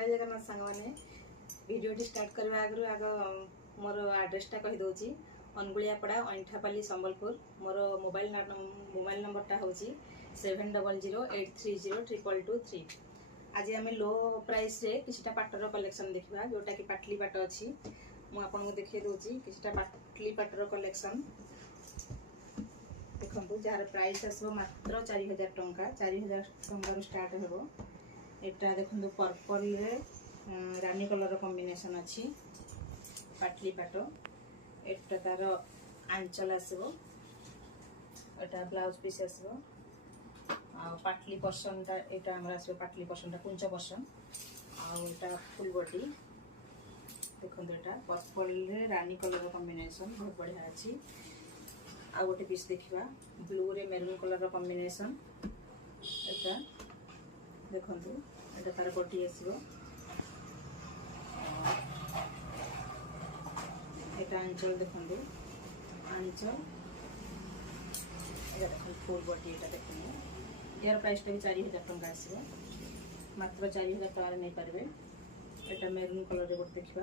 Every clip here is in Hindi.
जय जगन्नाथ सांग मैंने वीडियो स्टार्ट करने आगु आग मोर आड्रेसटा कहीदे अनुगुलियापड़ा अंठापाली संबलपुर मोर मोबाइल नंबरटा हूँ 7008302223। आज आम लो प्राइस रे किछटा पाटर कलेक्शन देखा जोटा कि पाटली पाट अच्छी मुझे देखिए दूसरी किछटा पाटली पाटर कलेक्शन देखो जार प्राइस आसो मात्र 4000 टंका 4000 टंका स्टार्ट हो। एटा देखो पर्पल रे रानी कलर कॉम्बिनेशन अच्छी पाटली पाट एटा तार आंचल आसो एटा ब्लाउज पीस आसो पाटली पर्सनटा एटा हमर आसो पाटली पर्सनटा कुंच पर्सन आटा फुल बॉडी देखो एटा पर्पल रे रानी कलर कॉम्बिनेशन बहुत बढ़िया अच्छी। आ गोटे पीस देखा ब्लू रे मेरून कलर कॉम्बिनेशन एटा देखो एटा तार बॉडी आसो एटा आंचल देखो आंचल फुल बॉडी एटा देखो यार प्राइस भी 4000 टंका आसो मात्र 4000 टंका नहीं पारे। एटा मेरून कलर गोटे देखा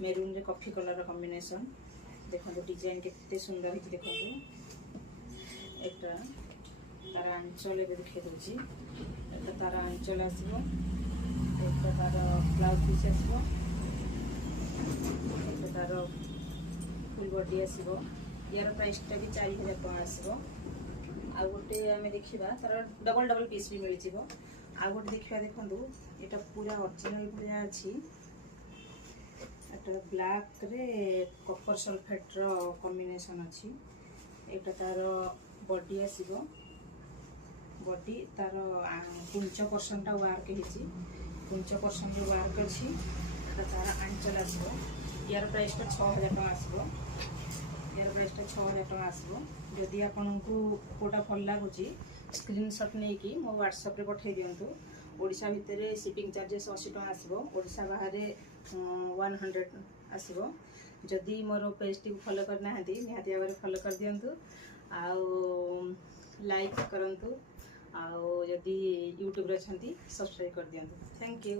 मेरून रे कॉफी कलर कॉम्बिनेशन देखो डिजाइन केते सुंदर है देखो एटा तार आंचल ए देखिए दूसरी एटा तार आंचल आसो एटा तार ब्लाउज पीस आसो एटा तार फुल बॉडी आसो यार प्राइसटा भी 4000 टंका आसो। आ गोटे आम देखा तार डबल डबल पीस भी मिल जाव। आ गोटे देखा देखो एटा पूरा ओरिजिनल भाया अच्छी एटा ब्लैक रे कॉपर सल्फेट रो कॉम्बिनेशन अच्छी एटा तार बॉडी आसीबो बॉडी तार कुंच पर्सनटा वर्क होती कुंच पर्सन जो वर्क अच्छी एटा तार आंचल आसीबो यार प्राइसटा 6000 टंका आसीबो यार प्राइसटा 6000 टंका आसीबो। जदि आपन को कोटा भल लगुच स्क्रीनशॉट नहीं कि मो व्हाट्सएप रे पठे दियंतु। ओडिशा भितर शिपिंग चार्जेस 80 टंका आसीबो ओडिशा बाहर 100 आसीबो। जदि मोर पेज टी फॉलो करना हंती निहाती भाव फॉलो कर दियंतु आउ लाइक करंतु आउ जदि यूट्यूब रे छंती सब्सक्राइब कर दियंतु। Thank you.